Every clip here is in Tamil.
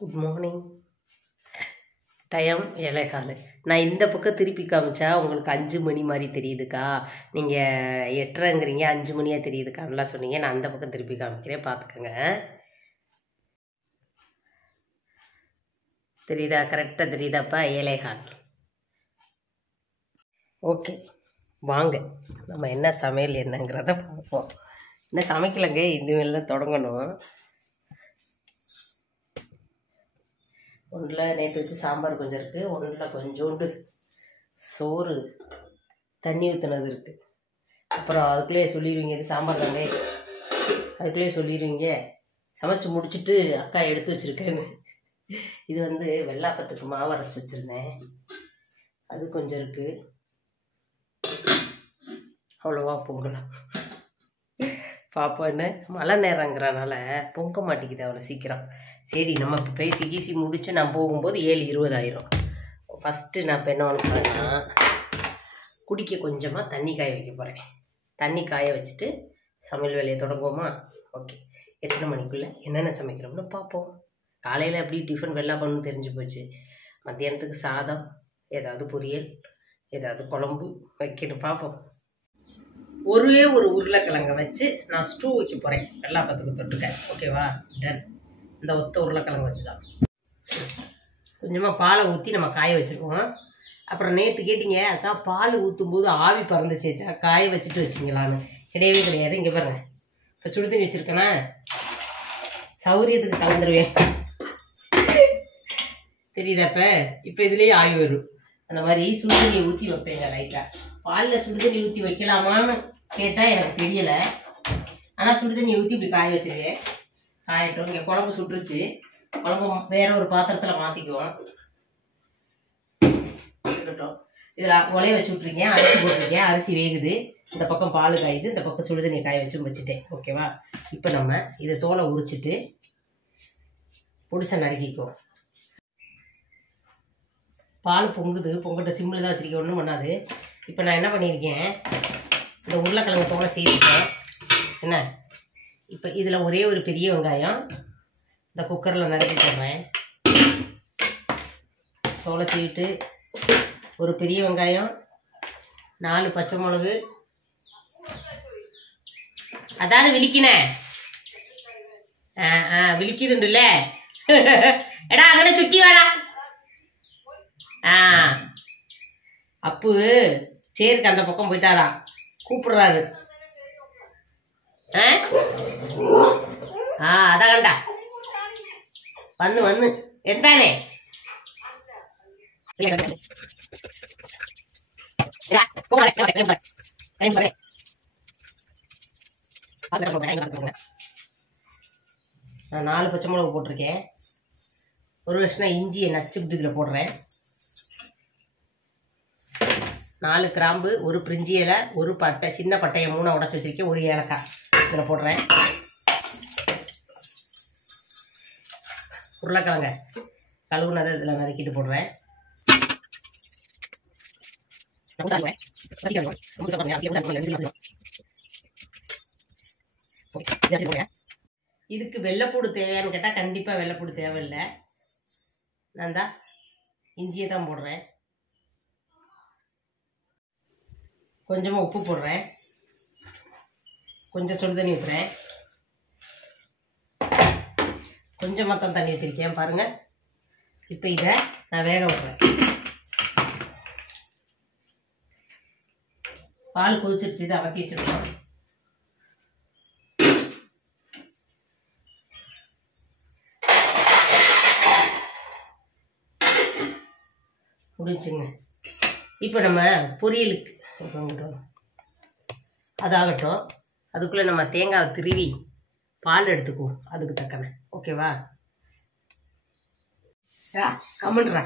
Good morning. டைம் 7:15. நான் இந்த பக்கம் திருப்பி காமிச்சா உங்களுக்கு 5 மணி மாதிரி தெரியுதுக்கா, நீங்கள் 8:30ங்கிறீங்க, 5 மணியாக தெரியுதுக்கான்லாம் சொன்னீங்க. நான் அந்த பக்கம் திருப்பி காமிக்கிறேன், பார்த்துக்கோங்க. தெரியுதா? கரெக்டாக தெரியுதாப்பா? 7:15. ஓகே, வாங்க நம்ம என்ன சமையல் என்னங்கிறத பார்ப்போம். இன்னும் சமைக்கலைங்க, இனிமேல் தான் தொடங்கணும். ஒன்றில் நேற்று வச்சு சாம்பார் கொஞ்சம் இருக்குது, ஒன்றில் கொஞ்சோண்டு சோறு தண்ணி ஊற்றினது இருக்குது. அப்புறம் அதுக்குள்ளேயே சொல்லிடுவீங்க இது சாம்பார் தாங்க, அதுக்குள்ளேயே சொல்லிடுவீங்க சமைச்சு முடிச்சுட்டு அக்கா எடுத்து வச்சுருக்கேன்னு. இது வந்து வெள்ளாப்பத்துக்கு மாவு அரைச்சி வச்சுருந்தேன், அது கொஞ்சம் இருக்குது. அவ்வளோவா பொங்கலாம் பாப்பா என்ன மழை நேரங்கிறனால பொங்க மாட்டேங்குது அவ்வளோ சீக்கிரம். சரி, நம்ம இப்போ பேசி கீசி முடித்து நான் போகும்போது 7:20 ஆயிரும். ஃபஸ்ட்டு நான் இப்போ என்ன பண்ணுறேன்னா, குடிக்க கொஞ்சமாக தண்ணி காய வைக்க போகிறேன். தண்ணி காய வச்சுட்டு சமையல் வேலையை தொடங்குவோமா? ஓகே, எத்தனை மணிக்குள்ளே என்னென்ன சமைக்கிறோம்னு பார்ப்போம். காலையில் எப்படி டிஃபன் வெள்ளாப்பம்னு தெரிஞ்சு போச்சு. மத்தியானத்துக்கு சாதம், ஏதாவது பொரியல், ஏதாவது குழம்பு வைக்கணும், பார்ப்போம். ஒரே ஒரு உருளைக்கிழங்கை வச்சு நான் ஸ்டூ வைக்க போகிறேன், வெள்ளாப்பத்துக்கு தொட்டுக்க. ஓகேவா? டன். இந்த ஒத்த உருளைக்கிழங்கு வச்சு தான் கொஞ்சமாக பாலை ஊற்றி நம்ம காய வச்சுருக்கோம். அப்புறம் நேற்று கேட்டிங்க, அக்கா பால் ஊற்றும் போது ஆவி பறந்துச்சேச்சா, காய வச்சுட்டு வச்சிங்களான்னு. கிடையவே கிடையாது. இங்கே பாருங்கள், இப்போ சுடு தண்ணி வச்சுருக்கேன்னா சௌரியத்துக்கு கலந்துருவேன். தெரியுதாப்ப? இப்போ இதுலேயே ஆவி வரும். அந்த மாதிரி சுடுதண்ணியை ஊற்றி வைப்பேங்க லைட்டாக. பாலில் சுடுதண்ணி ஊற்றி வைக்கலாமான்னு கேட்டால் எனக்கு தெரியலை. ஆனால் சுடுதண்ணியை ஊற்றி இப்படி காய வச்சுருவேன். காயட்டும். இங்கே குழம்பு சுட்டுருச்சு, குழம்பு வேற ஒரு பாத்திரத்தில் மாற்றிக்குவோம். இருக்கட்டும். இதில் உலைய வச்சு விட்ருக்கேன், அரிசி போட்டிருக்கேன், அரிசி வேகுது. இந்த பக்கம் பால் காயுது, இந்த பக்கம் சுடுதண்ணி காய வச்சு வச்சுட்டேன். ஓகேவா? இப்போ நம்ம இதை தோலை உரிச்சிட்டு பொடிசை நறுக்கிக்குவோம். பால் பொங்குது, பொங்கிட்ட சிம்மில் தான் வச்சுருக்கேன், ஒன்றும் பண்ணாது. இப்போ நான் என்ன பண்ணியிருக்கேன், இந்த உருளைக்கிழங்கு தோலை செய்விட்டேன். என்ன, இப்போ இதில் ஒரே ஒரு பெரிய வெங்காயம் இந்த குக்கரில் நறுக்கி போடுறேன். தோலை சீவிட்டு ஒரு பெரிய வெங்காயம், 4 பச்சை மிளகு. அதான விழிக்கினேன். விழிக்குதுண்டுல்ல. எடா அங்கே சுற்றி வாடா. அப்பு சேருக்கு அந்த பக்கம் போயிட்டாராம், கூப்பிடுறாரு. அதான் கண்டா வந்து வந்து எந்தானே. நான் 4 பச்சை மிளகு போட்டிருக்கேன். ஒரு வருஷம் இஞ்சியை நச்சுப்பிட்டு இதில் போடுறேன். 4 கிராம்பு, ஒரு பிரிஞ்சி இலை, ஒரு பட்டை, சின்ன பட்டையை 3 உடச்சி வச்சிருக்கேன், ஒரு ஏலக்காய் இதில் போடுறேன். உருளைக்கிழங்க கழுவுனதை இதில் நறுக்கிட்டு போடுறேன். இதுக்கு வெள்ளைப்பூடு தேவையான்னு கேட்டால் கண்டிப்பாக வெள்ளைப்பூடு தேவையில்லை. நான் தான் இஞ்சியை தான் போடுறேன். கொஞ்சமாக உப்பு போடுறேன், கொஞ்சம் சுடு தண்ணி ஊற்றுறேன், கொஞ்சமாக தான் தண்ணி ஊற்றிருக்கேன் பாருங்கள். இப்போ இதை நான் வேக விடுறேன். பால் கொதிச்சிருச்சு, இதை அமர்த்தி வச்சுருக்கோம். முடிச்சுங்க. இப்போ நம்ம பொரியலுக்கு அதாகட்டும். அதுக்குள்ளே நம்ம தேங்காய் திருவி பால் எடுத்துக்குவோம், அதுக்கு தக்கன. ஓகேவா? கம்முன்றா.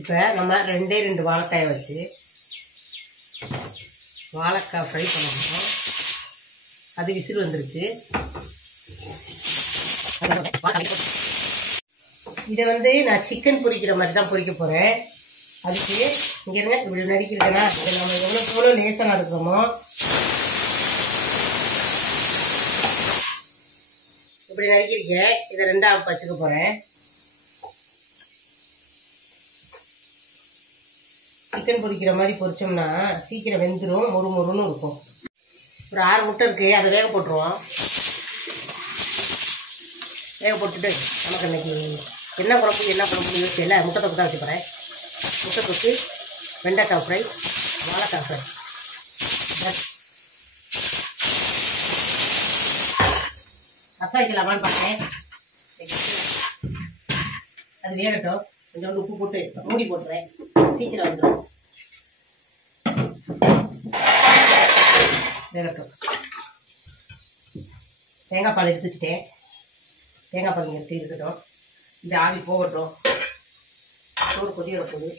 இப்போ நம்ம 2 வாழைக்காயை வச்சு வாழைக்காய் ஃப்ரை பண்ணணும். அது விசில் வந்துருச்சு. இதை வந்து நான் சிக்கன் பொரிக்கிற மாதிரி தான் பொரிக்க போகிறேன். அதுக்கு இங்கே இருங்க, இப்படி நறுக்கிருக்கேன்னா இதை நம்ம எவ்வளோ லேசாக நறுக்கிறோமோ இப்படி நறுக்கிருக்கேன். இதை 2ஆக வச்சுக்க போகிறேன். சிக்கன் பொரிக்கிற மாதிரி பொரிச்சோம்னா சீக்கிரம் வெந்துடும், மொறு மொறுன்னு இருக்கும். ஒரு 6 முட்டை இருக்குது, அதை வேக போட்டுருவோம். வேக போட்டுட்டு நமக்கு அன்றைக்கி என்ன குழம்பு யோசிச்சு இல்லை, முட்டை தொக்கு தான் வச்சு போகிறேன். முட்டை தொக்கு, வெண்டைக்காய் ஃப்ரை, வாழைக்காய் ஃப்ரை. ரசம் வைக்கலாமான்னு பார்த்தேன். அது வேகட்டும். கொஞ்சோண்டு உப்பு போட்டு மூடி போட்டுறேன், சீக்கிரம் வந்துடும். வேகட்டும். தேங்காய் பால் எடுத்து வச்சுட்டேன். தேங்காய் பால் எடுத்து இருக்கட்டும். இந்த ஆவி போகட்டும். சோறு கொதி வரப்போகுது.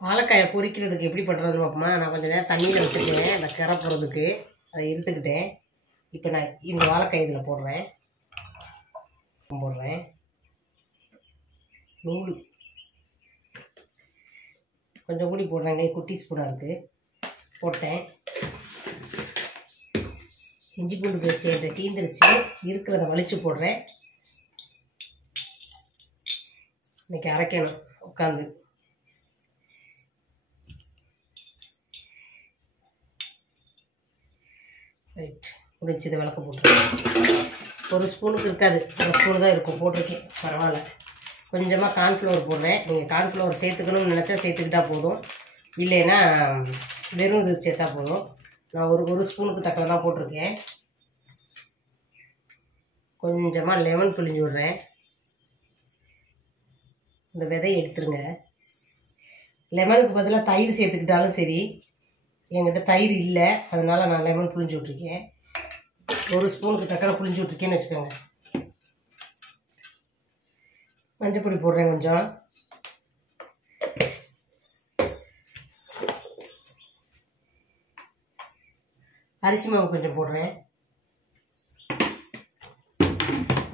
வாழைக்காயை பொரிக்கிறதுக்கு எப்படி பண்ணுறதுன்னு பார்ப்போமா. நான் கொஞ்சம் நேரம் தண்ணியில் வச்சுருக்கேன், அந்த கரை போகிறதுக்கு. அதை இருத்துக்கிட்டேன். இப்போ நான் இந்த வாழைக்காய் இதில் போடுறேன். நூல் கொஞ்சம் கூடி போடுறேங்க, குட்டி ஸ்பூனாக இருக்குது. போட்டேன். இஞ்சி பூண்டு பேஸ்ட்டு என்கிட்ட தீந்துருச்சு, இருக்கிறத வலிச்சு போடுறேன். இன்னைக்கு அரைக்கணும் உட்காந்து. ரைட், முடிச்சு இதை விளக்க போட்டுருக்கேன். ஒரு ஸ்பூனுக்கு இருக்காது, 1 ஸ்பூனு தான் இருக்கும் போட்டிருக்கேன். பரவாயில்ல. கொஞ்சமாக கார்ன்ஃப்ளவர் போடுறேன். நீங்கள் கார்ன்ஃப்ளவர் சேர்த்துக்கணும்னு நினச்சா சேர்த்துக்கிட்டா போதும், இல்லைன்னா வெறும் இது சேர்த்தா போதும். நான் ஒரு ஸ்பூனுக்கு தக்கலை தான் போட்டிருக்கேன். கொஞ்சமாக லெமன் புழிஞ்சு விட்றேன். இந்த விதையை எடுத்துருங்க. லெமனுக்கு பதிலாக தயிர் சேர்த்துக்கிட்டாலும் சரி. என்கிட்ட தயிர் இல்லை, அதனால் நான் லெமன் புழிஞ்சு விட்ருக்கேன். 1 ஸ்பூனுக்கு தக்கலை புழிஞ்சு விட்ருக்கேன்னு வச்சுக்கோங்க. மஞ்சள் பொடி போடுறேன் கொஞ்சம். அரிசி மாவு கொஞ்சம் போடுறேன்.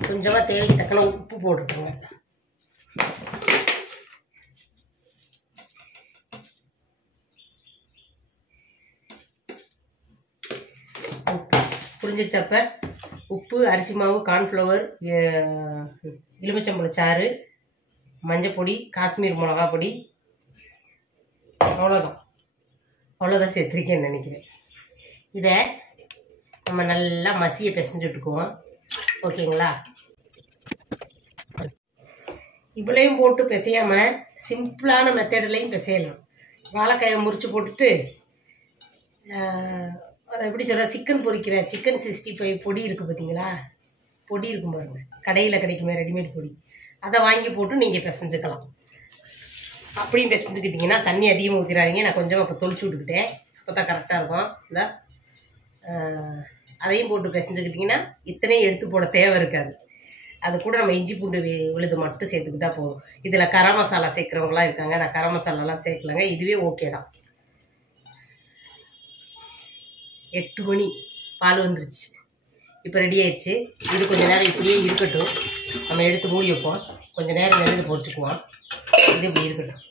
கொஞ்சமாக தேவைக்கு தக்கன உப்பு போட்டுக்கோங்க. உப்பு புரிஞ்சிச்சப்ப உப்பு, அரிசி மாவு, கார்ன்ஃப்ளவர், எலுமிச்சம்பழம் சாறு, மஞ்சள் பொடி, காஷ்மீர் மிளகா பொடி, அவ்வளோதான் சேர்த்துருக்கேன்னு நினைக்கிறேன். இதை நம்ம நல்லா மசியை பிசைஞ்சு விட்டுக்குவோம். ஓகேங்களா? இவ்வளையும் போட்டு பிசையாமல் சிம்பிளான மெத்தட்லையும் பிசையலாம். வாழைக்காயை முறிச்சு போட்டுட்டு அதை எப்படி சொல்கிற, சிக்கன் பொரிக்கிறேன். சிக்கன் 65 பொடி இருக்குது பார்த்தீங்களா? பொடி இருக்கும் பாருங்கள், கடையில் கிடைக்குமே ரெடிமேட் பொடி. அதை வாங்கி போட்டு நீங்கள் பிசைஞ்சுக்கலாம். அப்படியும் பிசைஞ்சுக்கிட்டிங்கன்னா தண்ணி அதிகமாக ஊற்றிடாதீங்க. நான் கொஞ்சமாக இப்போ தொளிச்சு விட்டுக்கிட்டேன், அப்போ தான் கரெக்டாக இருக்கும். இல்லை அதையும் போட்டு பிசைஞ்சுக்கிட்டிங்கன்னா இத்தனையும் எடுத்து போட தேவை இருக்காது. அது கூட நம்ம இஞ்சி பூண்டு விழுது மட்டும் சேர்த்துக்கிட்டா போதும். இதில் கரம் மசாலா சேர்க்குறவங்களாம் இருக்காங்க, நான் கரம் மசாலாலாம் சேர்க்கலங்க. இதுவே ஓகே தான். 8 மணி பால் வந்துருச்சு, இப்போ ரெடி ஆயிடுச்சு. இது கொஞ்சம் நேரம் இப்படியே இருக்கட்டும். நம்ம எடுத்து மூடி வைப்போம். கொஞ்சம் நேரம் நெருந்து பொரிச்சுக்குவோம். இது இப்படி இருக்கட்டும்.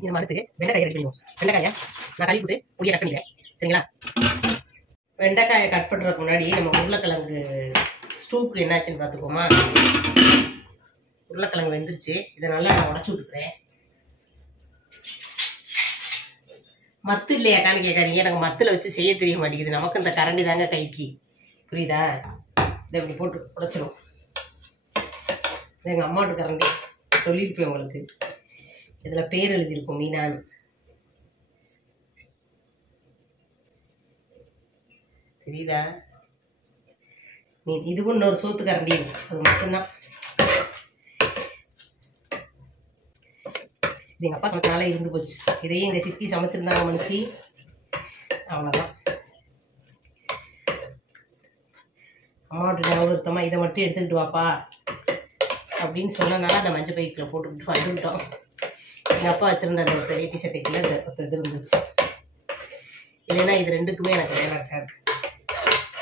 இது மறுத்துக்கு வெண்டைக்காயை ரெடி பண்ணுவோம். வெண்டைக்காயை நான் கழுவி போட்டு பொடியை கட் பண்ணிக்கிறேன், சரிங்களா? வெண்டைக்காயை கட் பண்ணுறதுக்கு முன்னாடி நம்ம உருளைக்கிழங்கு ஸ்டூக்கு என்னாச்சுன்னு பார்த்துக்கோமா. உருளைக்கிழங்கு வெந்துருச்சு. இதை நல்லா நான் உடச்சி விட்டுக்கிறேன். மத்து இல்லையாக்கான்னு கேட்காதீங்க, எனக்கு மத்தில் வச்சு செய்ய தெரிய மாட்டேங்குது. நமக்கு இந்த கரண்டி தாங்க கைக்கு, புரியுதா? இதை இப்படி போட்டு உடைச்சிடும். இது எங்கள் அம்மாவோட கரண்டி, சொல்லியிருப்பேன் உங்களுக்கு. இதில் பேர் எழுதியிருக்கும், மீனான்னு. தெரியுதா? இதுவும் இன்னொரு சோத்து கரண்டி, அது மட்டும்தான். இது எங்கள் அப்பா சமைச்சனால இருந்து போச்சு. இதையும் எங்கள் சித்தி சமைச்சிருந்தாங்க மனுஷி, அவ்வளோதான். அம்மாவோட ஞாபகத்தமாக இதை மட்டும் எடுத்துக்கிட்டு வாப்பா அப்படின்னு சொன்னனால அந்த மஞ்சள் பைக்கில் போட்டுக்கிட்டு வந்துவிட்டோம். எங்கள் அப்பா வச்சுருந்த அந்த பெரிய டிஷர்ட்டுக்குள்ள இந்த இது இருந்துச்சு. இல்லைன்னா இது ரெண்டுக்குமே எனக்கு வேலை இருக்காது.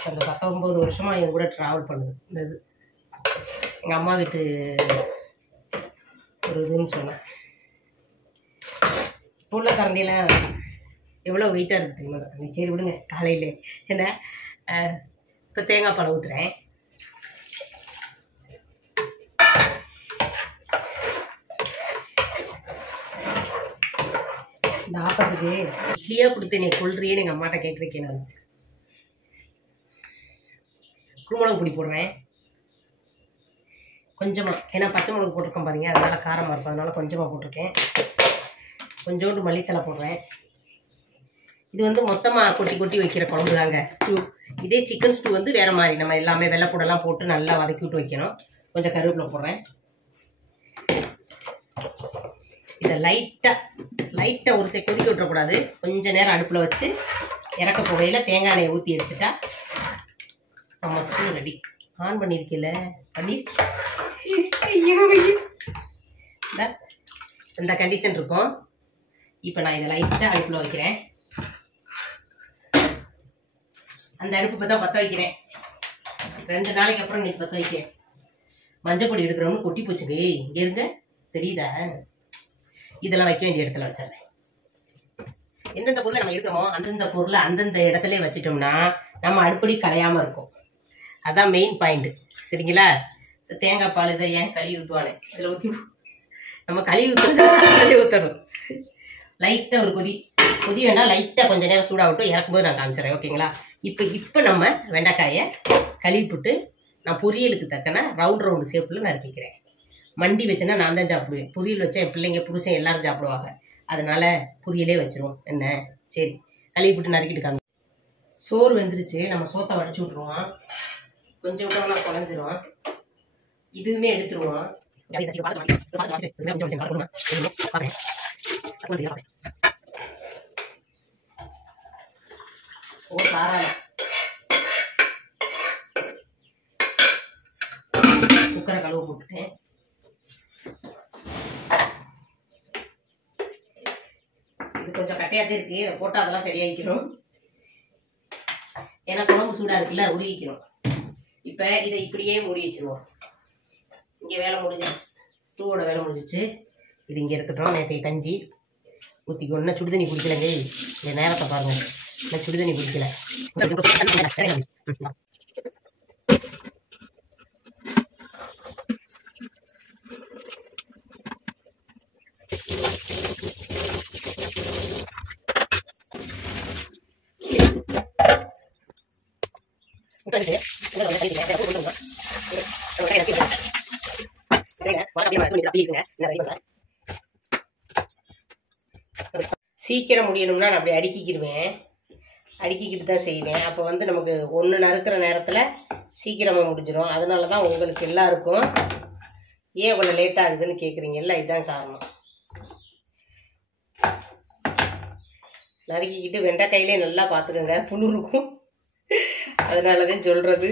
அந்த 19 வருஷமாக என் கூட ட்ராவல் பண்ணுது இந்த இது. எங்கள் அம்மா வீட்டு ஒரு இதுன்னு சொன்னேன். இப்போ உள்ள கரண்டிலாம் எவ்வளோ வெயிட்டாக இருக்குது தெரியுமா கரண்டி? சரி விடுங்க, காலையில் என்ன. இப்போ தேங்காய் பால் ஊற்றுறேன். இந்த ஆப்பத்துக்கு இட்லியாக கொடுத்து நீ கொள்றியேன்னு எங்கள் அம்மாட்ட கேட்டிருக்கேன் நான். குருமிளகு பொடி போடுறேன் கொஞ்சமாக, ஏன்னா பச்சை மிளகு போட்டிருக்கேன் பாருங்க, அதனால் காரமாக இருக்கும், அதனால் கொஞ்சமாக போட்டிருக்கேன். கொஞ்சோண்டு மல்லித்தலை போடுறேன். இது வந்து மொத்தமாக கொட்டி கொட்டி வைக்கிற குழம்பு தாங்க ஸ்டூ. இதே சிக்கன் ஸ்டூ வந்து வேறு மாதிரி, நம்ம எல்லாமே வெள்ளைப்பூடெல்லாம் போட்டு நல்லா வதக்கி விட்டு வைக்கணும். கொஞ்சம் கருவேப்பிலை போடுறேன். இதை லைட்டாக ஒரு கொதிக்க விட்டுறக்கூடாது. கொஞ்சம் நேரம் அடுப்பில் வச்சு இறக்க போகையில் தேங்காய் எண்ணெயை ஊற்றி எடுத்துட்டா நம்ம ஸ்டூ ரெடி. ஆன் பண்ணியிருக்கல இந்த கண்டிஷன் இருக்கும். இப்போ நான் இதை லைட்டாக அடுப்பில் வைக்கிறேன். அந்த அடுப்பு இப்போ தான் பற்ற வைக்கிறேன். 2 நாளைக்கு அப்புறம் இன்னைக்கு பற்ற வைக்கிறேன். மஞ்சள் பொடி எடுக்கிறோம்னு கொட்டி போச்சுங்க. இங்கே இருங்க, தெரியுதா? இதெல்லாம் வைக்க வேண்டிய இடத்துல வச்சிடறேன். எந்தெந்த பொருளை நம்ம எடுக்கிறோமோ அந்தந்த பொருளை அந்தந்த இடத்துல வச்சிட்டோம்னா நம்ம அடுப்படி கலையாமல் இருக்கும். அதான் மெயின் பாயிண்ட். சரிங்களா? தேங்காய் பால் இதை ஏன் கழுவி ஊற்றுவானே, இதில் ஊற்றி நம்ம கழுவி ஊற்றணும். லைட்டாக ஒரு கொதி வேணால் லைட்டாக கொஞ்சம் நேரம் சூடாகட்டும். இறக்கும்போது நான் காமிச்சிடறேன். ஓகேங்களா? இப்போ நம்ம வெண்டைக்காயை கழுவிப்புட்டு நான் பொரியலுக்கு தக்கன ரவுண்டு ஷேப்பில் நறுக்கிக்கிறேன். மண்டி வச்சேன்னா நான் தான் சாப்பிடுவேன். பொரியல் வச்சா என் பிள்ளைங்க புருஷன் எல்லாரும் சாப்பிடுவாங்க. அதனால பொரியலே வச்சிருவோம். என்ன சரி, கழுவிப்புட்டு நறுக்கிட்டு காமி. சோறு வெந்துருச்சு. நம்ம சோத்தை வடிச்சு விட்ருவோம். கொஞ்சம் விட்டோம்னா குழஞ்சிரும். இதுவுமே எடுத்துருவோம். ஒரு காரம் குக்கரை கழுவு போட்டுட்டேன். இது கொஞ்சம் கட்டையாத்தே இருக்கு. அதை போட்டால் அதெல்லாம் சரியாயிக்கிறோம். ஏன்னா குழம்பு சூடாக இருக்குல்ல, உருகிக்கிறோம். இப்போ இதை இப்படியே மூடி வச்சிருவோம். இங்கே வேலை முடிஞ்சிச்சு, ஸ்டூவோட வேலை முடிஞ்சிச்சு. இது இங்கே இருக்கட்டும். நேற்று கஞ்சி ஊற்றிக்கணும். இன்னும் சுடுதண்ணி குடிக்கலங்க. இந்த நேரத்தை பாருங்கள், நான் சுடுதண்ணி குடிக்கல. சீக்கிரம் முடியணும்னா நான் அப்படி அடுக்கிக்கிடுவேன். அடுக்கிக்கிட்டு தான் செய்வேன். அப்போ வந்து நமக்கு ஒன்று நறுக்கிற நேரத்தில் சீக்கிரமாக முடிஞ்சிடும். அதனால தான் உங்களுக்கு எல்லாருக்கும் ஏன் இவ்வளோ லேட் ஆகுதுன்னு கேட்குறீங்கல்ல, இதுதான் காரணம். நறுக்கிக்கிட்டு வெண்டைக்காயிலே நல்லா பார்த்துக்கோங்க, புழு இருக்கும். அதனால தான் சொல்கிறது,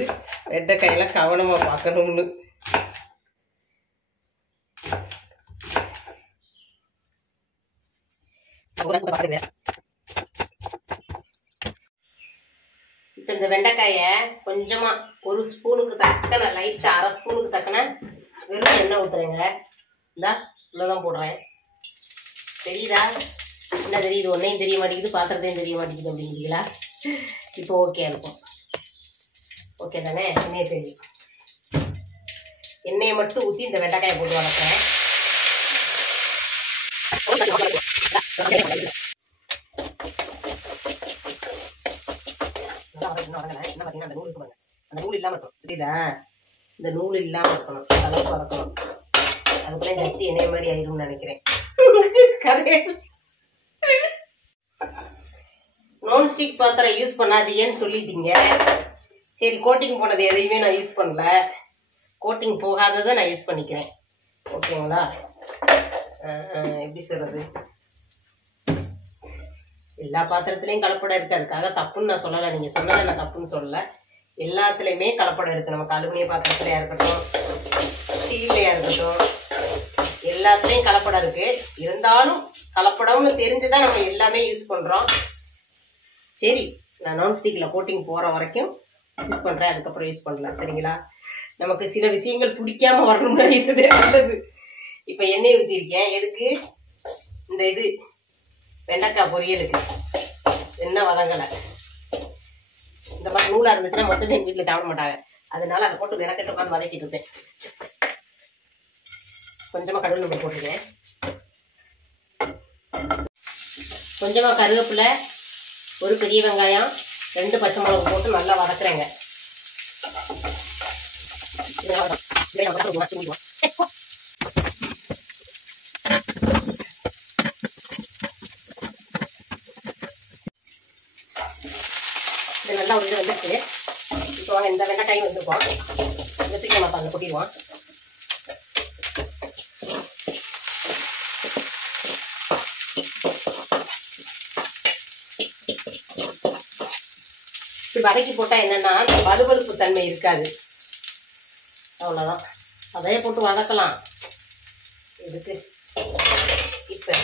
வெண்டைக்காயெல்லாம் கவனமாக பார்க்கணும்னு. இப்போ இந்த வெண்டைக்காயை கொஞ்சமாக ஒரு ஸ்பூனுக்கு தக்கன, லைட்டாக அரை ஸ்பூனுக்கு தக்கன வெறும் எண்ணெய் ஊற்றுறேங்க. இந்தா இவ்வளோதான் போடுறேன். தெரியுதா? என்ன தெரியுது? ஒன்றையும் தெரிய மாட்டேங்குது, பாத்திரத்தையும் தெரிய மாட்டேங்குது அப்படிங்கிறீங்களா? இப்போ ஓகே இருக்கும். ஓகே தானே? எண்ணெயை தெரியும். எண்ணெயை மட்டும் ஊற்றி இந்த வெண்டைக்காயை போட்டு வளர்க்குறேன். அந்த நூல் இருக்கு, அந்த நூல் இல்லாமல் இருக்கணும். புரியுதா? இந்த நூல் இல்லாமல் இருக்கணும், அளவுக்கு வளர்க்கணும். அதுக்குள்ளே ஜட்டி எண்ணெய் மாதிரி ஆயிரும்னு நினைக்கிறேன். நான்ஸ்டிக் பாத்திரம் யூஸ் பண்ணாதீங்கன்னு சொல்லிட்டீங்க. சரி, கோட்டிங் போனது எதையுமே நான் யூஸ் பண்ணல. கோட்டிங் போகாததை நான் யூஸ் பண்ணிக்கிறேன். ஓகேங்களா? எப்படி சொல்றது, எல்லா பாத்திரத்துலையும் கலப்படம் இருக்கு. அதுக்காக தப்புன்னு நான் சொல்லலை. நீங்கள் சொன்னதை நான் தப்புன்னு சொல்லலை. எல்லாத்துலேயுமே கலப்படம் இருக்குது. நமக்கு அலுமினிய பாத்திரத்துலையா இருக்கட்டும், ஸ்டீல்லையா இருக்கட்டும், எல்லாத்துலேயும் கலப்படம் இருக்குது. இருந்தாலும் கலப்படம்னு தெரிஞ்சு தான் நம்ம எல்லாமே யூஸ் பண்ணுறோம். சரி, நான் நான்ஸ்டிக்கில் கோட்டிங் போகிற வரைக்கும் யூஸ் பண்ணுறேன். அதுக்கப்புறம் யூஸ் பண்ணலாம். சரிங்களா? நமக்கு சில விஷயங்கள் பிடிக்காம வரணும்னு நினைக்கிறதே நல்லது. இப்போ எண்ணெய் ஊற்றிருக்கேன். எதுக்கு? இந்த இது வெண்டைக்காய் பொரியலுக்கு. என்ன வதங்கலை. இந்த மாதிரி நூலாக இருந்துச்சுன்னா மொத்தமே எங்கள் வீட்டில் சாப்பிட மாட்டாங்க. அதனால அதை போட்டு விளக்கட்டு உட்காந்து வதக்கிட்டு இருப்பேன். கொஞ்சமாக கடவுள் போட்டுருக்கேன். கொஞ்சமாக கருவேப்பிலை, ஒரு பெரிய வெங்காயம், 2 பச்சை மிளகு போட்டு நல்லா வதக்குறேங்க. இது நல்லா ஒரு இது வந்துருக்கு. இப்போ வாங்க இந்த வெண்டைக்காய் வந்துருக்கோம். இந்த தூக்கி நம்ம அதில் கொட்டிடுவோம். இப்படி வதக்கி போட்டால் என்னென்னா அந்த வலுவலுப்பு தன்மை இருக்காது. அவ்வளோதான். அதையே போட்டு வதக்கலாம். எடுத்து இப்போ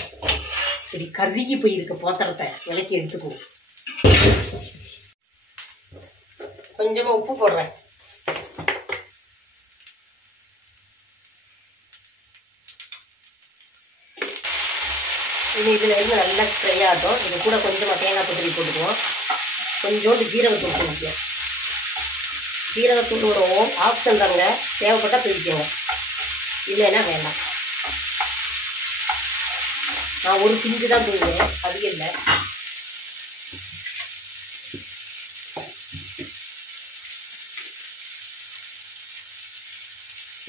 இப்படி கருகி போயிருக்க பாத்திரத்தை விளக்கி எடுத்துக்குவோம். கொஞ்சமாக உப்பு போடுறேன். இதில் இருந்து நல்லா ஃப்ரை ஆகும். இது கூட கொஞ்சமாக தேங்காய் பத்திரி போட்டுக்குவோம். கொஞ்சோண்டு ஜீரகத்தூள் போட்டுக்குவோம். ஜீரகத்தூள் ஒரு ஆப்ஷன் தாங்க, தேவைப்பட்டால் பிரிக்கோங்க, இல்லைன்னா வேண்டாம். நான் ஒரு பிஞ்சு தான் தூங்குவேன், அதிகம் இல்லை.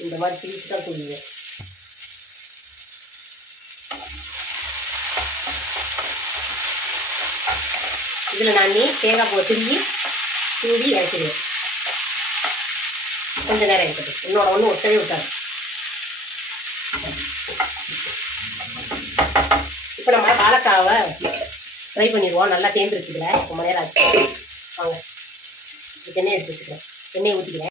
இந்த மாதிரி பிரிச்சு தான் தூங்குவேன். இதில் நான் தேங்காய் பூவை தூவி இறக்கிடுவேன். கொஞ்சம் நேரம் இருக்குது. என்னோட ஒன்று ஒட்டவே விட்டாரு. இப்போ நம்ம வாழைக்காவை ஃப்ரை பண்ணிடுவோம். நல்லா சேர்ந்துருச்சுல, ரொம்ப நேரம் ஆச்சு. வாங்க இதுக்கு எண்ணெய் எடுத்து வச்சுக்கிறேன். எண்ணெயை ஊற்றிக்கிறேன்.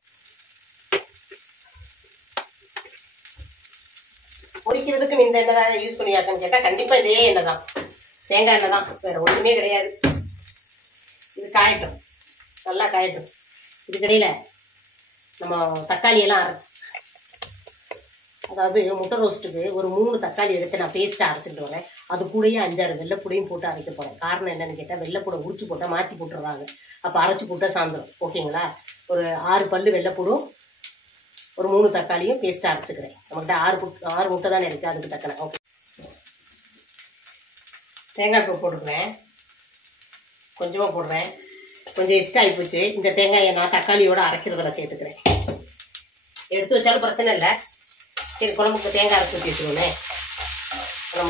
பொரிக்கிறதுக்கு இந்த எண்ணெய் தான் யூஸ் பண்ணியாக்கன்னு கேட்டால் கண்டிப்பாக இதே எண்ணெய் தான், தேங்காய் எண்ணெய் தான், வேறு ஒன்றுமே கிடையாது. இது காயட்டும், நல்லா காயட்டும். இதுக்கிடையில் நம்ம தக்காளியெல்லாம் அதாவது முட்டை ரோஸ்ட்டுக்கு ஒரு 3 தக்காளி எடுத்து நான் பேஸ்ட்டாக அரைச்சிட்டு வரேன். அது கூடயே 5-6 வெள்ளைப்பூடையும் போட்டு அரைக்க போகிறேன். காரணம் என்னென்னு கேட்டால் வெள்ளைப்பூடை உரிச்சு போட்டால் மாற்றி போட்டுடுறாங்க. அப்போ அரைச்சி போட்டால் சாயந்தரம் ஓகேங்களா. ஒரு 6 பல்லு வெள்ளைப்பூடும் ஒரு 3 தக்காளியும் பேஸ்ட்டாக அரைச்சிக்கிறேன். நம்மகிட்ட 6 முட்டை தானே இருக்குது, அதுக்கு தக்கன. ஓகே, தேங்காய் பூ போட்டுக்கிறேன். கொஞ்சமாக போடுறேன். கொஞ்சம் எக்ஸ்ட்ரா ஆகிப்போச்சு. இந்த தேங்காயை நான் தக்காளியோடு அரைக்கிறதில் சேர்த்துக்கிறேன். எடுத்து வச்சாலும் பிரச்சனை இல்லை. சரி, குழம்புக்கு தேங்காய் அரைச்சி ஊற்றி வச்சுக்கோனே.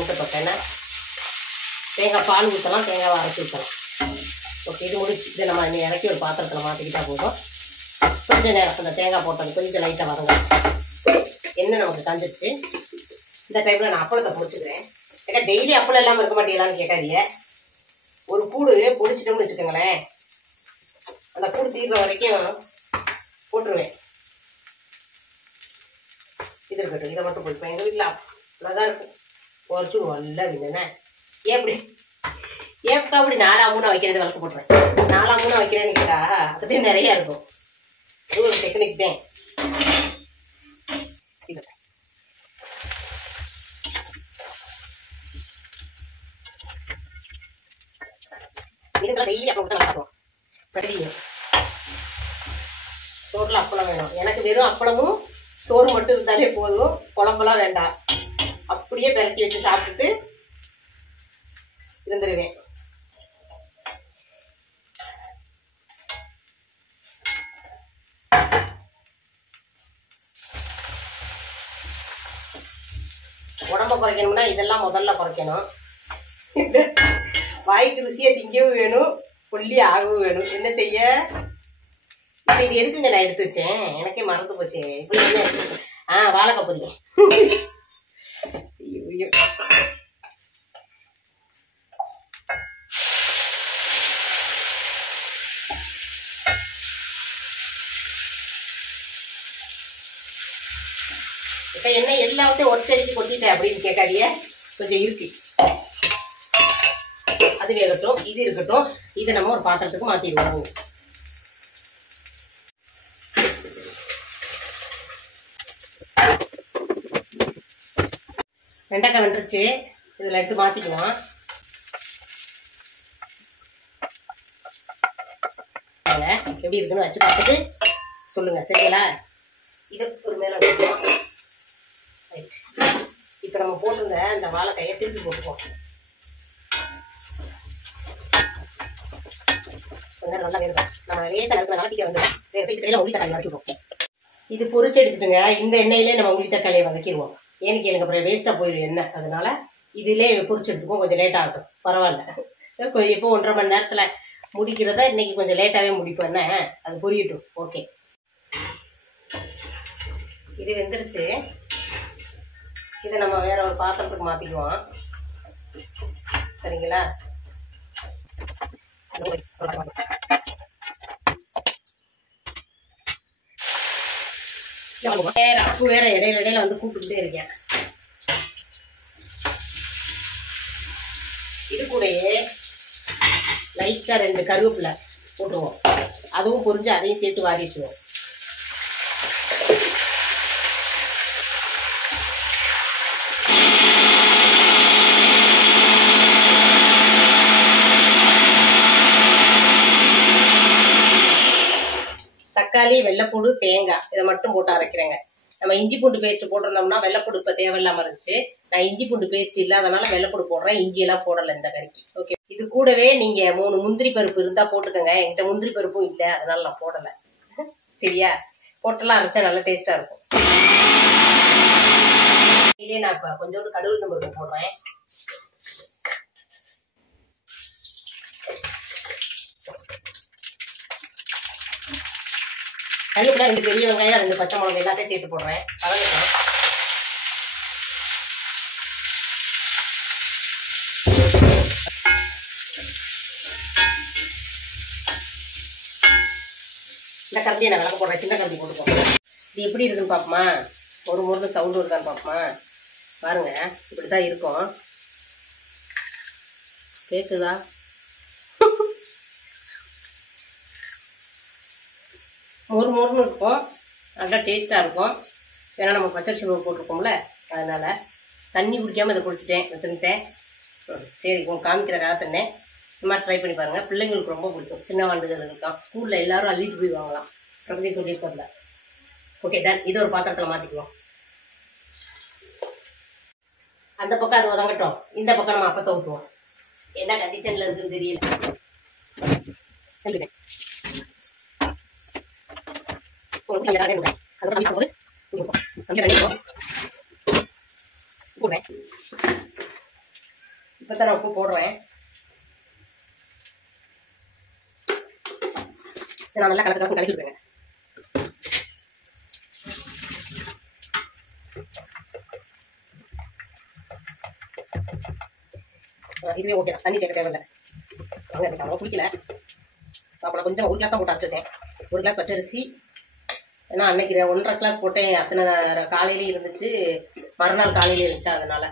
முட்டை தொட்டேன்னா தேங்காய் பால் ஊற்றலாம், தேங்காவை அரைச்சி ஊற்றலாம். ஓகே, இது முடிச்சு இதை நம்ம இறக்கி ஒரு பாத்திரத்தில் மாற்றிக்கிட்டால் போதும். கொஞ்சம் நேரம் அந்த தேங்காய் போட்டது கொஞ்சம் லைட்டாக வதங்க. எண்ணெய் நமக்கு காஞ்சிருச்சு. இந்த டைமில் நான் அப்பளத்தை முடிச்சுக்கிறேன். ஏன்னா டெய்லி அப்பளம் இல்லாமல் இருக்க மாட்டீங்களான்னு கேட்காதீங்க. ஒரு கூடு பொடிச்சிட்டோம்னு வச்சுக்கோங்களேன், அந்த கூடு தீர்ற வரைக்கும் போட்டுருவேன். இது இருக்கட்டும், இதை மட்டும் போட்டுப்பேன். எங்கள் வீட்டில் அவ்வளோதான் இருக்கும். குறைச்சி நல்லா இல்லைண்ணே. எப்படி அப்படி 4-3 வைக்கிறது வளர்க்க போட்டுருவேன். 4-3 வைக்கிறேன்னு கேட்டா அதுலேயே நிறையா இருக்கும். இது ஒரு டெக்னிக் தான். இதுக்கெல்லாம் டெய்லி அப்பளம் நல்லா சாப்பிடுவோம். படியும் சோறில் அப்பளம் வேணும். எனக்கு வெறும் அப்பளமும் சோறு மட்டும் இருந்தாலே போதும், குழம்பெல்லாம் வேண்டாம். அப்படியே பெரட்டி வச்சு சாப்பிட்டுட்டு இருந்துருவேன். உடம்ப குறைக்கணும்னா இதெல்லாம் முதல்ல குறைக்கணும். வாய்க்கு ருசியை திங்கவும் வேணும், புள்ளி ஆகவும் வேணும். என்ன செய்ய? இப்போ இது எதுக்குங்க நான் எடுத்து வச்சேன், எனக்கே மறந்து போச்சு. இப்படி வாழைக்காய் பொரிங்க. இப்போ என்ன எல்லாத்தையும் ஒற்றடிக்கு கொட்டிட்டேன் அப்படின்னு கேட்காதீங்க, கொஞ்சம் இருக்கு. அது வேகட்டும், இது இருக்கட்டும். இதை நம்ம ஒரு பாத்திரத்துக்கு மாற்றிடுவோம். வெண்டைக்காய் வெந்துருச்சு, இதில் எடுத்து மாற்றிக்குவோம். எப்படி இருக்குன்னு வச்சு பார்த்துட்டு சொல்லுங்கள், சரிங்களா? இது ஒரு மேலே வச்சுக்குவோம். ரைட், இப்போ நம்ம போட்டிருந்த அந்த வாழைக்காயை திருப்பி போட்டுக்குவோம். நல்லா வேணும். நம்ம லேசாக இருக்கிறதுனால சீக்கிரம் வந்துடும். இதுக்கடையில் உளி தக்காளி வதக்கிடுவோம். இது பொரிச்சு எடுத்துட்டுங்க. இந்த எண்ணெயிலே நம்ம உளி தக்காளியை வதக்கிடுவோம். ஏன்னு கேளுங்க, அப்புறம் வேஸ்ட்டாக போயிடும் எண்ணெய். அதனால இதிலே பொரிச்சு எடுத்துக்குவோம். கொஞ்சம் லேட்டாக ஆகும், பரவாயில்ல. இப்போ 1.5 மணி நேரத்தில் முடிக்கிறத இன்னைக்கு கொஞ்சம் லேட்டாகவே முடிப்பேன். அது பொரியட்டும். ஓகே, இது வெந்துருச்சு. இதை நம்ம வேற ஒரு பாத்திரத்துக்கு மாற்றிக்குவோம். சரிங்களா? வேற அப்பு வேற இடையில வந்து கூப்பிட்டுட்டே இருக்கேன். இது கூடயே லைட்டா 2 கருவேப்பிலை போட்டுருவோம். அதுவும் பொரிஞ்சு அதையும் சேர்த்து வாரிட்டுருவோம். தக்காளி, வெள்ளைப்பூடு, தேங்காய் இதை மட்டும் போட்டு அரைக்கிறேங்க. நம்ம இஞ்சி பூண்டு பேஸ்ட் போட்டிருந்தோம்னா வெள்ளைப்பூடு இப்போ தேவையில்லாம இருந்துச்சு. நான் இஞ்சி பூண்டு பேஸ்ட் இல்லாதனால வெள்ளைப்பூடு போடுறேன். இஞ்சியெல்லாம் போடலை இந்த கறிக்கு. ஓகே, இது கூடவே நீங்க 3 முந்திரி பருப்பு இருந்தா போட்டுக்கோங்க. என்கிட்ட முந்திரி பருப்பும் இல்லை, அதனால நான் போடலை. சரியா? போட்டெல்லாம் அரைச்சா நல்லா டேஸ்டா இருக்கும். இதே நான் இப்போ கொஞ்சோண்டு கடுகு பருப்பு போடுறேன். கருவேப்பிலை, 2 பெரிய வெங்காயம், 2 பச்சை மிளகாய் எல்லாத்தையும் சேர்த்து போடுறேன். கலந்துக்கலாம். இந்த கரண்டியை நான் விளக்க போடுறேன். சின்ன கரண்டி போட்டுக்கோங்க. இது எப்படி இருக்குன்னு பார்ப்போமா? ஒரு முறை சவுண்டு இருக்கான்னு பார்ப்போமா? பாருங்க, இப்படிதான் இருக்கும். கேக்குதா? மொறுன்னு இருக்கும். நல்லா டேஸ்ட்டாக இருக்கும். ஏன்னா நம்ம பச்சரிசி மாவு போட்டிருக்கோம்ல, அதனால தண்ணி குடிக்காமல் இதை குடிச்சிட்டேன், தின்னுட்டேன். சரி, உங்களுக்கு காமிக்கிற காத்தண்ணே இந்த மாதிரி ட்ரை பண்ணி பாருங்கள். பிள்ளைங்களுக்கு ரொம்ப பிடிக்கும். சின்ன வாண்டுகள் இருக்கான். ஸ்கூலில் எல்லாரும் அள்ளிட்டு போய் வாங்கலாம். பிரபதி சொல்லியிருக்கோம்ல. Okay, done. இது ஒரு பாத்திரத்தில் மாற்றிக்குவோம். அந்த பக்கம் அது உதங்கட்டும். இந்த பக்கம் நம்ம அப்பத்தை ஊற்றுவோம். என்ன கண்டிஷனில் இருக்குன்னு தெரியல. இப்பதான் நான் உப்பு போடுறேன். நான் நல்லா கலந்து கலக்கி விடுறேன். இதுவே ஓகே, தண்ணி சேர்க்க தேவையில்லை. அவங்க குடிக்கல. அப்புறம் கொஞ்சம் 1 கிளாஸ் தான் போட்டு அரைச்சிருக்கேன். 1 கிளாஸ் பச்சரிசி. ஏன்னா அன்னைக்கு 1.5 கிளாஸ் போட்டேன். அத்தனை காலையிலே இருந்துச்சு, மறுநாள் காலையிலே இருந்துச்சு. அதனால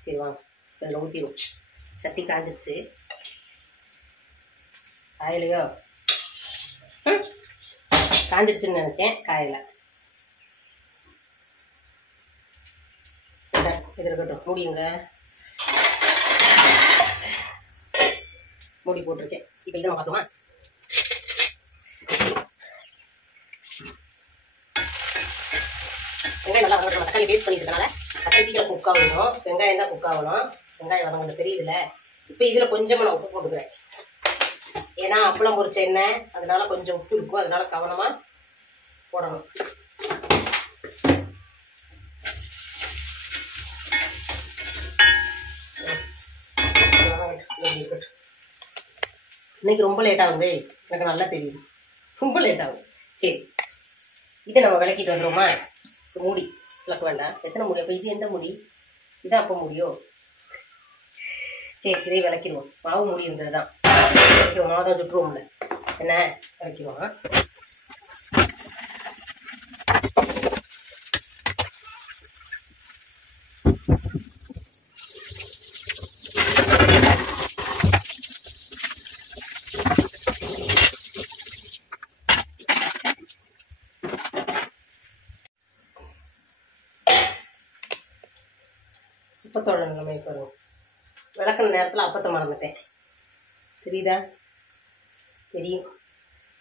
சரி வாங்க இதில் ஊற்றிடும். சட்டி காய்ஞ்சிருச்சு. காயலையோ? காஞ்சிருச்சுன்னு நினச்சேன், காயலை. இது இருக்கட்டும். மூடிங்க. மூடி போட்டிருக்கேன். இப்போ இதை நம்ம பார்த்துமா? வெங்காயம் நல்லா வதங்கணும். தக்காளி வேஸ்ட் பண்ணிக்கிறதுனால தக்காளி சீக்கிரம் குக் ஆகணும். வெங்காயம் தான் குக் ஆகணும். வெங்காயம் வதங்கணும், தெரியுதுல? இப்போ இதில் கொஞ்சமாக நான் உப்பு போட்டுக்கிறேன். ஏன்னா அப்பளம் பொரிச்ச எண்ணெய், அதனால கொஞ்சம் உப்பு இருக்கும். அதனால கவனமாக போடணும். இன்னைக்கு ரொம்ப லேட் ஆகுது, எனக்கு நல்லா தெரியுது. ரொம்ப லேட் ஆகும். சரி, இதை நம்ம விளக்கிட்டு வந்துடுவோமா? மூடி விளக்க வேண்டாம். எத்தனை மூடி? அப்போ இது எந்த மூடி? இதான் அப்போ முடியும். சரி, இதை விளக்கிடுவோம். மாவு மூடி இருந்தது தான் விளக்கிடுவோம். மாவு தான் சுட்டுருவோம்ல, என்ன விளக்கிடுவோம். அப்பத்தோட நிலைமை பாருங்க. விளக்கின நேரத்தில் அப்பத்தை மறந்துட்டேன், தெரியுதா? தெரியும்.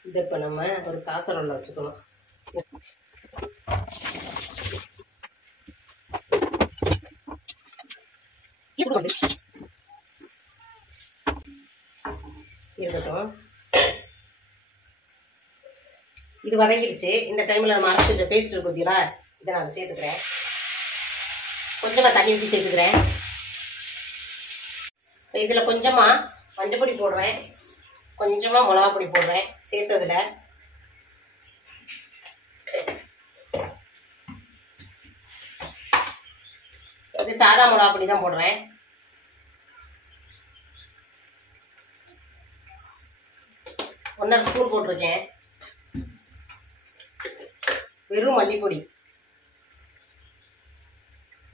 இதை இப்போ நம்ம ஒரு காசரோல வச்சுக்கணும். இருக்கட்டும். இது வதங்கிடுச்சு. இந்த டைமில் நம்ம அரைச்சி வச்ச பேஸ்ட் இருக்கு பார்த்தீங்களா, இதை நான் சேர்த்துக்கிறேன். கொஞ்சமாக தண்ணி ஊற்றி சேர்த்துக்கிறேன். இதில் கொஞ்சமாக மஞ்சள் பொடி போடுறேன், கொஞ்சமாக மிளகா பொடி போடுறேன். சேர்த்ததில் இது சாதா மிளகா பொடி தான் போடுறேன். ஒன்றரை ஸ்பூன் போட்டிருக்கேன். வெறும் மல்லிப்பொடி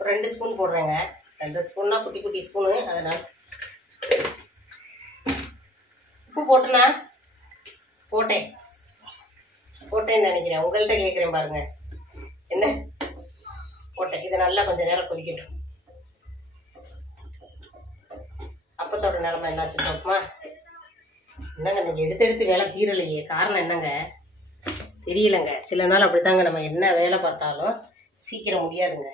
2 ஸ்பூன் போடுறேங்க. 2 ஸ்பூன்னா குட்டி குட்டி ஸ்பூனு, அதனால். உப்பு போட்டேன்னா போட்டேன்னு நினைக்கிறேன். உங்கள்கிட்ட கேட்குறேன் பாருங்க. என்ன போட்டேன். இதை நல்லா கொஞ்சம் நேரம் கொதிக்கட்டும். அப்பத்தோட நிலமை என்னாச்சு பார்ப்போமா? என்னங்க நீங்கள் எடுத்து வேலை தீரலையே. காரணம் என்னங்க தெரியலைங்க. சில நாள் அப்படித்தாங்க, நம்ம என்ன வேலை பார்த்தாலும் சீக்கிரம் முடியாதுங்க.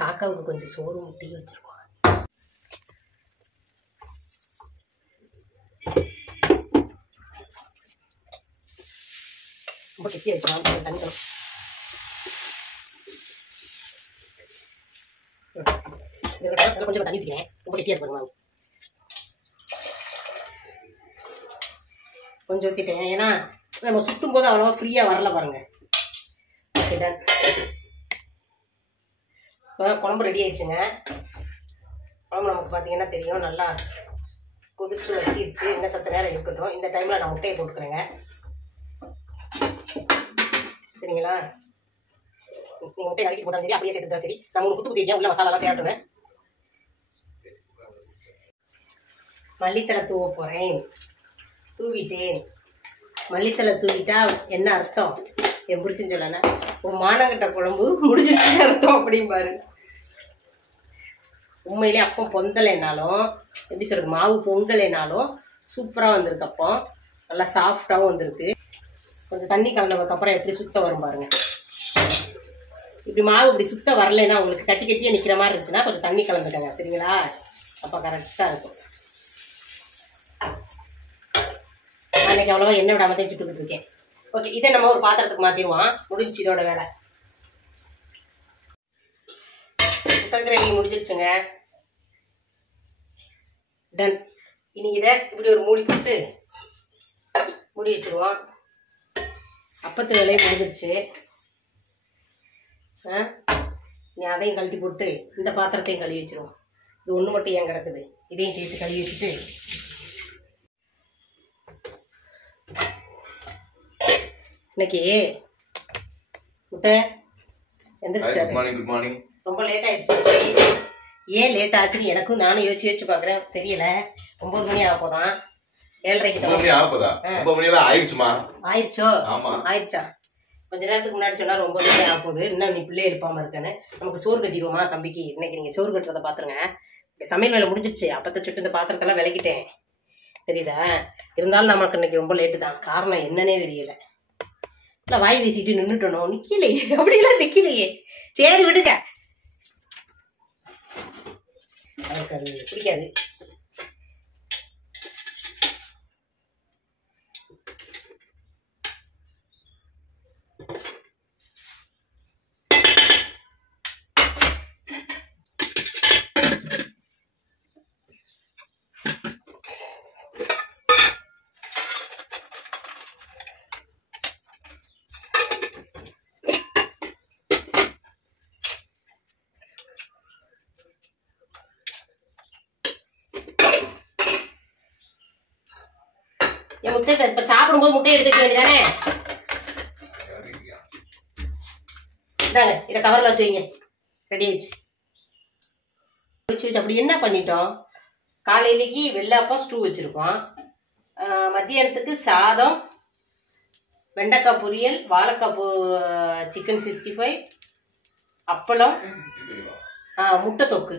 காக்காவுக்கு கொஞ்சம் சோறு முட்டி வச்சிருக்கோம். ரொம்ப கெட்டி வச்சிருக்கோம். தண்ணி கொஞ்சம் தண்ணி ஊற்றிக்கிறேன். ரொம்ப கெட்டியாக இருக்குங்க. கொஞ்சம் ஊற்றிட்டேன். ஏன்னா நம்ம சுற்றும் போது அவ்வளோவா ஃப்ரீயாக வரல பாருங்க. குழம்பு ரெடி ஆயிடுச்சுங்க. குழம்பு நமக்கு பார்த்தீங்கன்னா தெரியும், நல்லா கொதிச்சு வத்திடுச்சு. இன்னும் சத்த நேரம் இருக்கட்டும். இந்த டைமில் நான் முட்டையை போட்டுக்கிறேங்க. சரிங்களா? நீங்கள் முட்டை நறுக்கி போட்டாலும் சரி, அப்படியே சேர்த்துட்டா சரி. நான் 3 குத்து குத்திருக்கேன். உள்ள மசாலாலாம் சேர்த்துவேன். மல்லித்தலை தூவ போகிறேன். தூவிட்டேன். மல்லித்தலை தூவிட்டா என்ன அர்த்தம்? என் புரிச்சுன்னு சொல்லனா, உன் மானங்கட்ட குழம்பு முடிஞ்சிருச்சு அர்த்தம் அப்படிம்பாரு. உண்மையிலே அப்போ பொந்தலைனாலும், எப்படி சொல்றது, மாவு பொங்கலைனாலும் சூப்பராக வந்திருக்கு. அப்போ நல்லா சாஃப்டாகவும் வந்திருக்கு. கொஞ்சம் தண்ணி கலந்ததுக்கப்புறம் எப்படி சுத்த வரும் பாருங்க. இப்படி மாவு இப்படி சுத்த வரலைன்னா, உங்களுக்கு கட்டி கட்டியாக நிற்கிற மாதிரி இருந்துச்சுன்னா கொஞ்சம் தண்ணி கலந்துக்கங்க. சரிங்களா? அப்போ கரெக்டாக இருக்கும். அன்னைக்கு அவ்வளோவா எண்ணெய் விடாம தான் சுட்டுக்கிட்டு இருக்கேன். ஓகே, இதை நம்ம ஒரு பாத்திரத்துக்கு மாற்றிடுவோம். முடிஞ்சு இதோட வேலை. முட்டை கிரேவி முடிஞ்சிருச்சுங்க. டன். இனி இதை இப்படி ஒரு மூடி போட்டு மூடி வச்சுருவோம். அப்பத்து வேலையும் முடிஞ்சிருச்சு. நீ அதையும் கழட்டி போட்டு இந்த பாத்திரத்தையும் கழுவி வச்சுருவோம். இது ஒன்று மட்டும் ஏன் கிடக்குது, இதையும் சேர்த்து கழுவி வச்சுட்டு இன்னைக்கு முட்டை எந்திரிச்சிட்டாரு. Good morning. ரொம்ப லேட் ஆயிடுச்சு. ஏன் லேட் ஆச்சுன்னு எனக்கும் நானும் யோசிச்சு பார்க்குறேன். தெரியல. 9 மணி ஆக போதான். 7:30 ஆயிடுச்சோ? ஆயிடுச்சா? கொஞ்ச நேரத்துக்கு முன்னாடி சொன்னா 9 மணி ஆக போகுது. இன்னும் நீ பிள்ளைய எழுப்பாம இருக்கேன்னு. நமக்கு சோறு கட்டிடுவோமா தம்பிக்கு? இன்னைக்கு நீங்க சோறு கட்டுறதை பாத்துருங்க. சமையல் வேலை முடிஞ்சிருச்சு. அப்பத்தை சுட்டு இந்த பாத்திரத்தெல்லாம் விளக்கிட்டேன். தெரியுதா? இருந்தாலும் நமக்கு இன்னைக்கு ரொம்ப லேட்டு தான். காரணம் என்னன்னே தெரியல. நான் வாய் வீசிட்டு நின்றுட்டணும். நிக்கலையே, அப்படிலாம் நிக்கலையே. சரி விடுங்க, அவருக்கு அது பிடிக்காது. என் முட்டை இப்ப சாப்பிடும்போது முட்டையை எடுத்துக்க வேண்டியதானே? இதாங்க, இதை கவர்ல வச்சு வைங்க. ரெடி ஆயிடுச்சு. அப்படி என்ன பண்ணிட்டோம்? காலையிலேக்கு வெள்ளாப்பம் ஸ்டூ வச்சிருக்கோம். மத்தியானத்துக்கு சாதம், வெண்டைக்காய் பொரியல், வாழைக்காய் சிக்கன் 65, அப்பளம், முட்டை தொக்கு.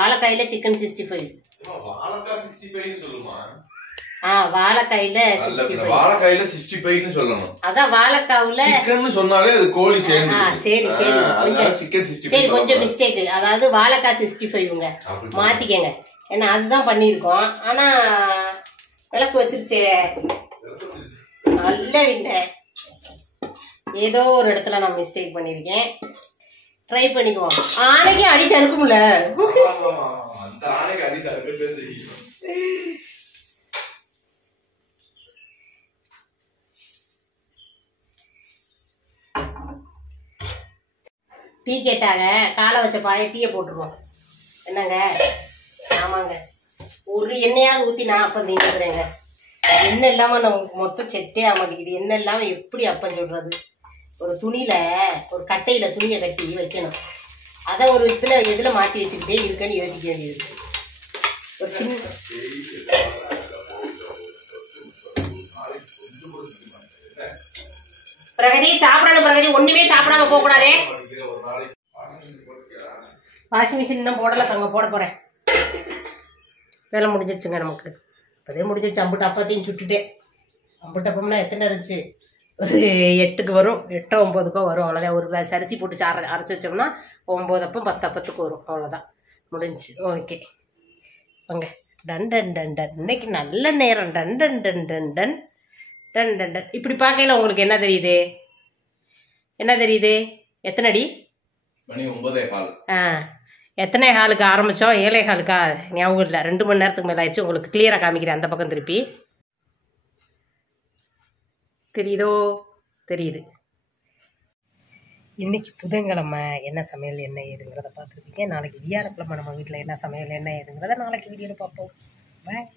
வாழைக்காயில சிக்கன் 65. வாழைக்காயில 65. வாழைக்காயில 65ன்னு சொல்லணும். அதான் வாழைக்காவுல சிக்கன் சொன்னாலே அது கோழி சேர்ந்து. சரி சரி கொஞ்சம் சிக்கன் 65. சரி கொஞ்சம் மிஸ்டேக். அதாவது வாழைக்காய் 65ங்க மாத்திக்கங்க. ஏன்னா அதுதான் பண்ணியிருக்கோம். ஆனா விளக்கு வச்சிருச்சே நல்ல விண்ண. ஏதோ ஒரு இடத்துல நான் மிஸ்டேக் பண்ணியிருக்கேன். ட்ரை பண்ணிக்குவோம். ஆனைக்கு அடி சறுக்கும்ல. அந்த ஆனைக்கு அடி சறுக்கு. டீ கேட்டாங்க. காலை வச்ச பாய டீயை போட்டுருவோம். என்னங்க? ஆமாங்க. ஒரு எண்ணெயாவது ஊற்றி நான் அப்பம் தீங்குறேங்க. எண்ணெய் இல்லாமல் நமக்கு மொத்தம் செட்டே ஆக மாட்டேங்குது. எண்ணெய் இல்லாமல் எப்படி அப்பம் சொல்கிறது? ஒரு துணியில் ஒரு கட்டையில் துணியை கட்டி வைக்கணும். அதை ஒரு எதில் மாற்றி வச்சுக்கிட்டே இருக்குன்னு யோசிக்க வேண்டியது. ஒரு சின்ன பிரகதி சாப்பிடணும். பிரகதி ஒன்றுமே சாப்பிடாம போகக்கூடாதே. வாஷிங் மிஷின் இன்னும் போடலை. தங்க போட போகிறேன். வேலை முடிஞ்சிருச்சுங்க நமக்கு. இப்போதே முடிஞ்சிருச்சு. அம்புட்டு அப்பத்தையும் சுட்டுட்டேன். அம்புட்டு அப்பம்னா எத்தனை இருந்துச்சு? ஒரு 8க்கு வரும். 8 9க்கோ வரும். அவ்வளோதான். ஒரு கிளாஸ் அரிசி போட்டு அரைச்சி வச்சோம்னா 9 அப்பம் 10 அப்பத்துக்கு வரும். அவ்வளோதான் முடிஞ்சு. ஓகே வாங்க. Done done done done. இன்னைக்கு நல்ல நேரம். Done done done done done done done done. இப்படி பார்க்கையில உங்களுக்கு என்ன தெரியுது? என்ன தெரியுது? எத்தனை அடி? மணி 9:15. எத்தனை ஹாலுக்கு ஆரம்பித்தோம்? 7:15 ஞாபகம் இல்லை. 2 மணி நேரத்துக்கு மேலே ஆயிடுச்சு. உங்களுக்கு கிளியராக காமிக்கிறேன். அந்த பக்கம் திருப்பி தெரியுதோ? தெரியுது. இன்றைக்கி புதன்கிழமை. என்ன சமையல் என்ன ஏதுங்கிறத பார்த்துருப்பீங்க. நாளைக்கு வியாழக்கிழமை நம்ம வீட்டில் என்ன சமையல் என்ன ஏதுங்கிறத நாளைக்கு வீடியோவில் பார்ப்போம். பாய்.